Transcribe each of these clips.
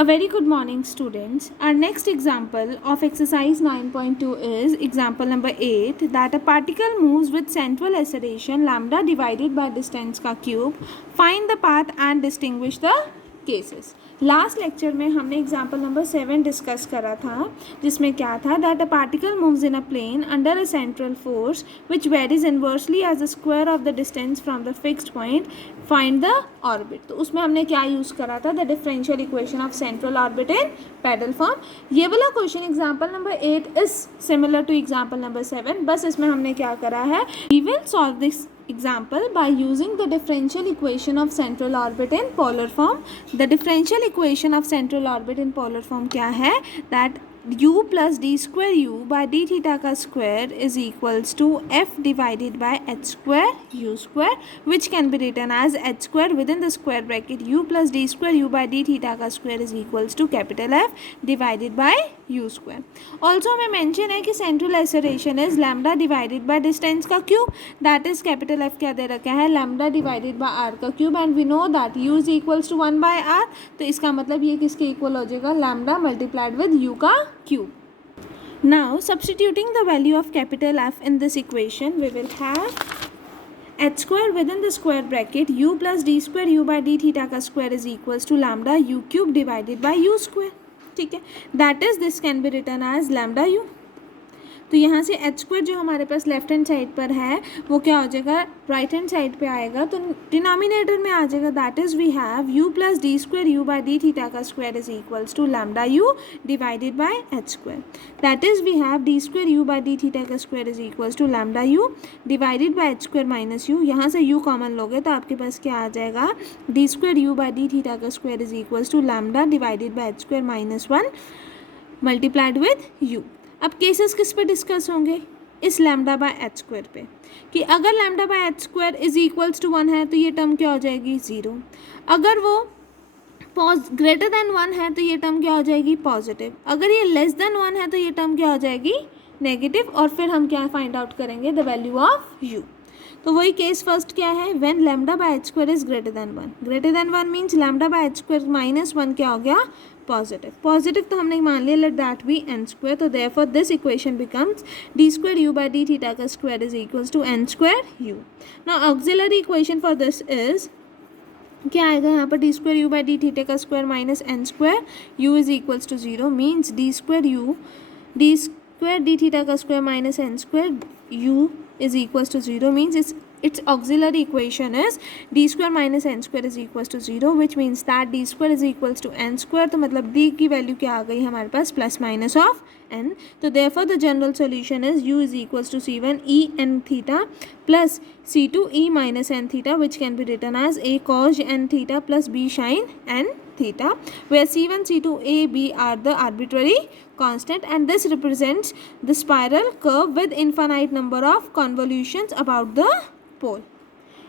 A very good morning, students. Our next example of exercise 9.2 is example number 8, that a particle moves with central acceleration lambda divided by distance का cube. Find the path and distinguish the cases. Last lecture में हमने example number 7 discuss करा था, जिसमें क्या था, that a particle moves in a plane under a central force which varies inversely as a square of the distance from the fixed point, find the orbit. तो उसमें हमने क्या यूज़ करा था, the differential equation of central orbit in pedal form. ये वाला question example number 8 is similar to example number 7, बस इसमें हमने क्या करा है, we will solve this example by using the differential equation of central orbit in polar form. The differential equation of central orbit in polar form क्या है, that u plus d square u by d theta का square is equals to f divided by h square u square, which can be written as h square within the square bracket u plus d square u by d theta का square is equals to capital F divided by u square. Also हमें mention है कि central acceleration is lambda divided by distance का cube, that is capital F क्या दे रखा है, lambda divided by r का cube, and we know that u is equals to 1 by r. तो इसका मतलब ये किसके इक्वल हो जाएगा, lambda multiplied with u का cube. Now substituting the value of capital F in this equation, we will have h square within the square bracket u plus d square u by d theta का square is equals to lambda u cube divided by u square. ठीक है, that is this can be written as lambda u. तो यहाँ से H square जो हमारे पास left hand side पर है वो क्या हो जाएगा, राइट हैंड साइड पे आएगा, तो डिनोमिनेटर में आ जाएगा, that is we have u plus d square u by d theta का square is equals to lambda u divided by h square. That is we have d square u by d theta का square is equals to lambda u divided by h square minus u. यहाँ से you common लोगे तो आपके पास क्या आ जाएगा, d square u by d theta का square is equals to lambda divided by h square minus 1 multiplied with u. अब केसेस किस पे डिस्कस होंगे, इस लैम्डा बाय एच स्क्वायर पे, कि अगर lambda by h square is equals to 1 है तो ये टर्म क्या हो जाएगी, 0. अगर वो ग्रेटर देन 1 है तो ये टर्म क्या हो जाएगी, पॉजिटिव. अगर ये लेस देन 1 है तो ये टर्म क्या हो जाएगी, नेगेटिव. और फिर हम क्या फाइंड आउट करेंगे, द वैल्यू ऑफ यू. तो वही केस फर्स्ट क्या है, when lambda by h square is greater than 1. Greater than 1 means lambda by h square minus 1 क्या हो गया, पॉजिटिव. पॉजिटिव तो हमने मान लिया, let that be n square. तो therefore this equation becomes d square u by d theta का square is equals to n square u. Now auxiliary equation for this is क्या आएगा यहाँ पर, d square u by d theta का square minus n square u is equals to 0 means d square d theta का square minus n square u is equals to 0 means its auxiliary equation is d square minus n square is equals to 0, which means that d square is equals to n square. तो मतलब d की value क्या आ गई हमारे पास, plus minus of n. तो therefore the general solution is u is equals to c1 e n theta plus c2 e minus n theta, which can be written as a cos n theta plus b sin n theta, where c1 c2 a b are the arbitrary constant, and this represents the spiral curve with infinite number of convolutions about the pole.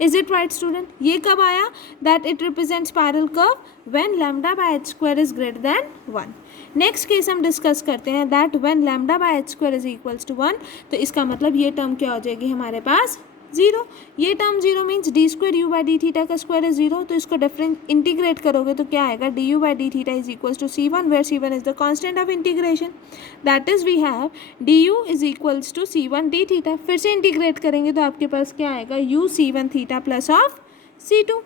Is it right student? ये कब आया, that it represents spiral curve when lambda by h square is greater than 1. Next case हम discuss करते हैं, that when lambda by h square is equals to 1. तो इसका मतलब ये टर्म क्या हो जाएगी हमारे पास, 0. ये term 0 means d square u by d theta का स्क्वायर इज 0. तो इसको डिफरेंस इंटीग्रेट करोगे तो क्या आएगा, d u by d theta is equals to c1, where c1 is the constant of integration. That is we have d u is equals to c1 d theta. फिर से integrate करेंगे तो आपके पास क्या आएगा, u c1 theta plus of c2.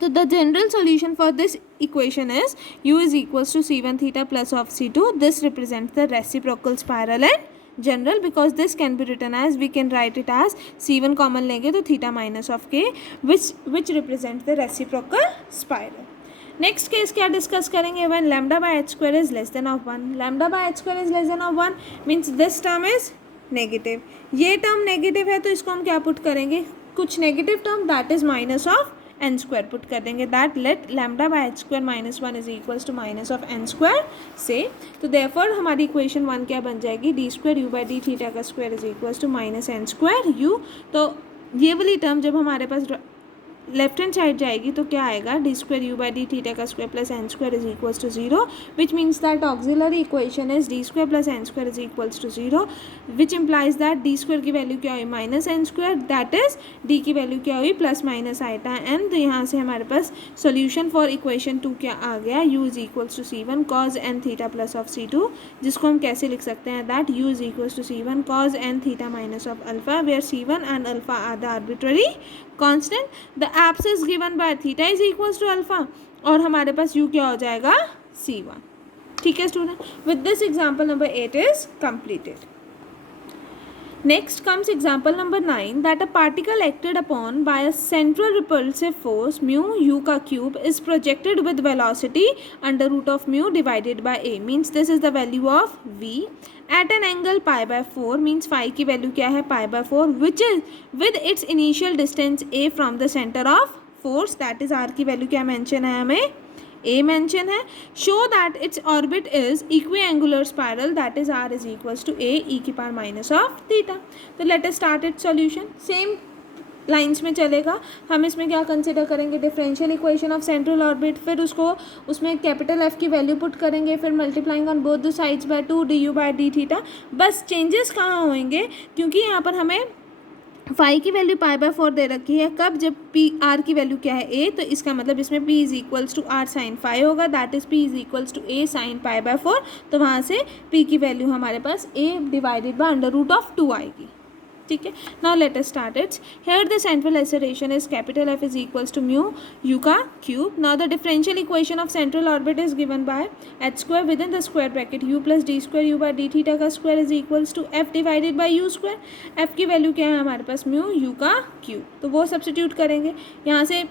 So the general solution for this equation is u is equals to c1 theta plus of c2. This represents the reciprocal spiral in general, because this can be written as, we can write it as c1 common लेंगे तो theta minus of k, which represents the reciprocal spiral. Next case क्या discuss करेंगे, when lambda by h square is less than of 1. Lambda by h square is less than of 1 means this term is negative. ये term negative है तो इसको हम क्या put करेंगे, कुछ negative term, that is minus of n square put कर देंगे, that let lambda by h square minus 1 is equals to minus of n square से. तो देयरफॉर हमारी इक्वेशन 1 क्या बन जाएगी, d square u by d theta का square is equals to minus n square u. तो ये वाली टर्म जब हमारे पास लेफ्ट हैंड साइड जाएगी तो क्या आएगा, d square u by d theta का square plus n square is equals to zero, which means that auxiliary equation is d square plus n square is equals to zero, which implies that d square की value क्या हुई minus n square, that is d की value क्या हुई plus minus iota N. तो यहाँ से हमारे पास सोल्यूशन फॉर इक्वेशन 2 क्या आ गया, u is equals to c one cos n theta plus of c two, जिसको हम कैसे लिख सकते हैं, that u is equals to c one cos n theta minus of alpha, where c one and alpha are the arbitrary constant, the abscissa given by theta is equals to alpha, और हमारे पास you क्या हो जाएगा c1। ठीक है student, with this example number 8 is completed. Next comes example number 9, that a particle acted upon by a central repulsive force mu u का cube is projected with velocity under root of mu divided by a, means this is the value of v at an angle pi by 4, means phi की value क्या है pi by 4, which is with its initial distance a from the center of force, that is r की value क्या mention है हमें a mention है, show that its orbit is equiangular spiral, that is r is equals to a e की power minus of theta. तो let us start it solution, same lines में चलेगा। हम इसमें क्या कंसिडर करेंगे, differential equation of central orbit, फिर उसको उसमें कैपिटल एफ की वैल्यू पुट करेंगे, फिर multiplying on both the sides by 2 d u by d theta. बस चेंजेस कहाँ होंगे, क्योंकि यहाँ पर हमें फाई की वैल्यू पाई बाय 4 दे रखी है, कब जब पी आर की वैल्यू क्या है ए, तो इसका मतलब इसमें p is equals to r sine phi होगा, that is p is equals to a sine pi by 4, तो वहाँ से पी की वैल्यू हमारे पास a divided by under root of 2 आएगी। ठीक है, now let us start it. Here the central acceleration is capital F is equals to mu u का cube. Now the differential equation of central orbit is given bye h square with in the square bracket u plus d square u by d theta का square is equals to f divided by u square. F की value क्या है हमारे पास mu u का cube, तो वो substitute करेंगे, यहाँ से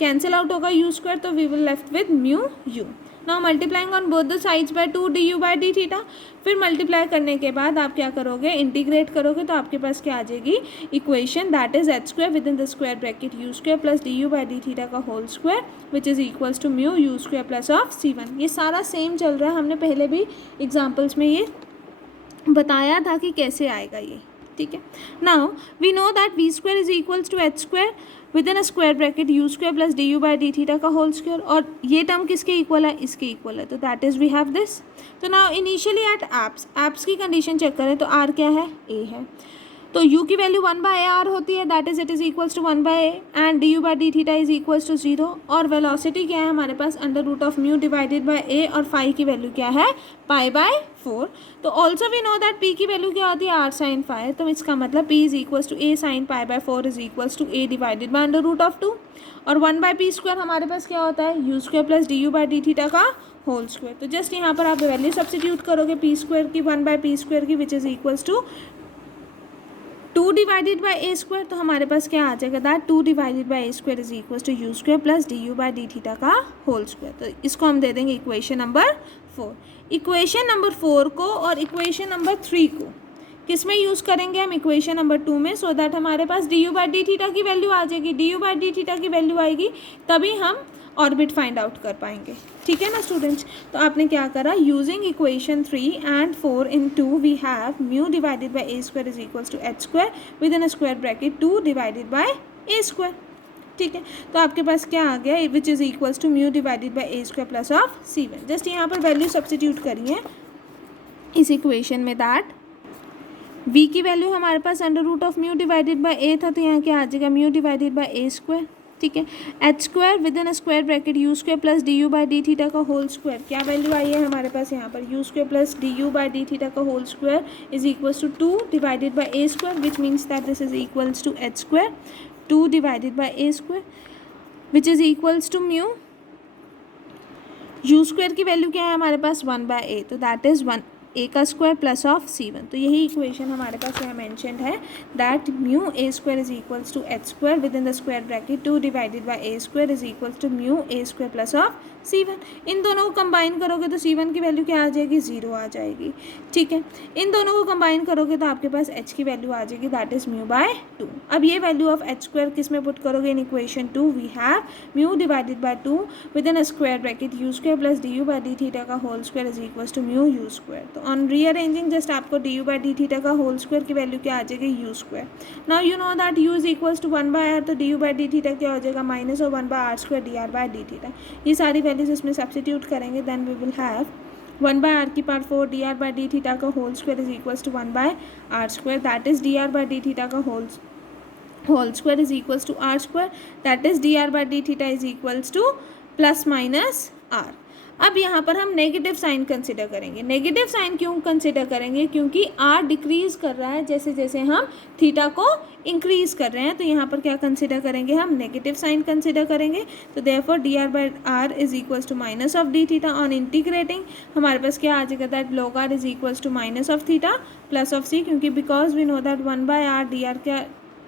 कैंसिल आउट होगा यू स्क्वायर, तो we will left with mu u. Now multiplying on both the sides by 2 d u by d theta, फिर मल्टीप्लाई करने के बाद आप क्या करोगे, इंटीग्रेट करोगे, तो आपके पास क्या आ जाएगी equation, that is h square with in the square bracket u square plus d u by d theta का whole square which is equals to mu u square plus of c one. ये सारा same चल रहा है, हमने पहले भी examples में ये बताया था कि कैसे आएगा ये। ठीक है, now we know that v square is equals to h square with in a square bracket u square plus d u by d theta का होल स्क्वायर, और ये टर्म किसके इक्वल है, इसके इक्वल है, तो that is we have this. तो now initially at apse की कंडीशन चेक करें तो आर क्या है, ए है, तो u की वैल्यू 1/r होती है, that is it is equals to 1/a and d u by d theta is equals to 0, और वेलोसिटी क्या है हमारे पास under root of mu divided by a, और फाई की वैल्यू क्या है पाई बाय 4। तो also we know that p की वैल्यू क्या होती है r साइन फाई, तो इसका मतलब p is equals to a sine pi by 4 is equals to a divided by under root of 2, और 1/p स्क्वायर हमारे पास क्या होता है u square plus d u by d theta का होल स्क्वायर। तो जस्ट यहाँ पर आप वैल्यू सब्सटीट्यूट करोगे p स्क्वायर की 1/p स्क्वायर की which is equals to 2 divided by a square, तो हमारे पास क्या आ जाएगा that 2 divided by a square is equal to u square plus d u by d theta का होल स्क्वायर। तो इसको हम दे देंगे इक्वेशन नंबर 4। इक्वेशन नंबर 4 को और इक्वेशन नंबर 3 को किस में यूज़ करेंगे हम, इक्वेशन नंबर 2 में, सो दैट हमारे पास d u by d theta की वैल्यू आ जाएगी, d u by d theta की वैल्यू आएगी तभी हम ऑर्बिट फाइंड आउट कर पाएंगे। ठीक है ना स्टूडेंट्स, तो आपने क्या करा, using equation 3 and 4 in 2 we have mu divided by a square is equals to h square with in a square bracket 2 divided by a square. ठीक है, तो आपके पास क्या आ गया which is equals to mu divided by a square plus of c one. Just यहाँ पर वैल्यू सब्सटीट्यूट करिए इस इक्वेशन में, दैट v की वैल्यू हमारे पास under root of mu divided by a था, तो यहाँ क्या आ जाएगा mu divided by a square. ठीक है, h square with in a square bracket u square plus d u by d theta का होल स्क्वायर, क्या वैल्यू आई है हमारे पास यहाँ पर u square plus d u by d theta का whole square is equals to 2 divided by a square which means that this is equals to h square 2 divided by a square which is equals to mu u square की value क्या है हमारे पास 1/a, तो that is 1a का square plus of c1। तो यही equation हमारे पास यहाँ मैंशनड है, that mu a square is equals to h square with in the square bracket 2 divided by a square is equals to mu a square plus of c1। इन दोनों को combine करोगे तो c1 की वैल्यू क्या आ जाएगी 0 आ जाएगी। ठीक है, इन दोनों को कंबाइन करोगे तो आपके पास h की वैल्यू आ जाएगी, दैट इज म्यू बाय 2। अब ये वैल्यू ऑफ एच स्क्वायर किस में पुट करोगे, in equation 2 we have mu divided by 2 with in a square bracket u square plus d u by d theta का whole square is equals to mu u square. तो on rearranging just आपको d u by d theta का whole square की value क्या आ जाएगी u square. Now you know that u is equals to 1/r, तो d u by d theta क्या हो जाएगा minus of 1/r square D r by d theta. ये सारी वैल्यूज इसमें सब्सिट्यूट करेंगे, then we will have 1/r की power 4 d r by d theta का whole square is equals to 1/r square, that is d r by d theta का whole square is equals to r square, that is dr by d theta is equals to plus minus r. अब यहाँ पर हम negative sign consider करेंगे. Negative sign क्यों consider करेंगे? क्योंकि r decrease कर रहा है जैसे जैसे हम थीटा को इंक्रीज कर रहे हैं, तो यहाँ पर क्या कंसिडर करेंगे हम नेगेटिव साइन कंसिडर करेंगे. तो therefore dr by r is equals to minus of d theta. On integrating हमारे पास क्या आ जाएगा, that log r is equals to minus of theta plus of c, क्योंकि because we know that 1/r dr क्या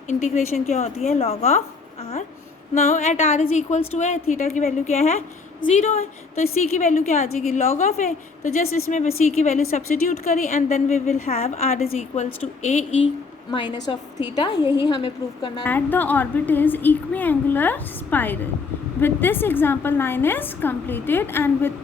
integration क्या होती है log of r. Now at r is equals to a, theta की वैल्यू क्या है 0 है, तो c की वैल्यू क्या आ जाएगी log ऑफ ए. तो जस्ट इसमें c की वैल्यू सब्सिट्यूट करी and then we will have r is equals to a e minus of theta. यही हमें प्रूव करना है. At the orbit is equiangular spiral. With this example 9 is completed and with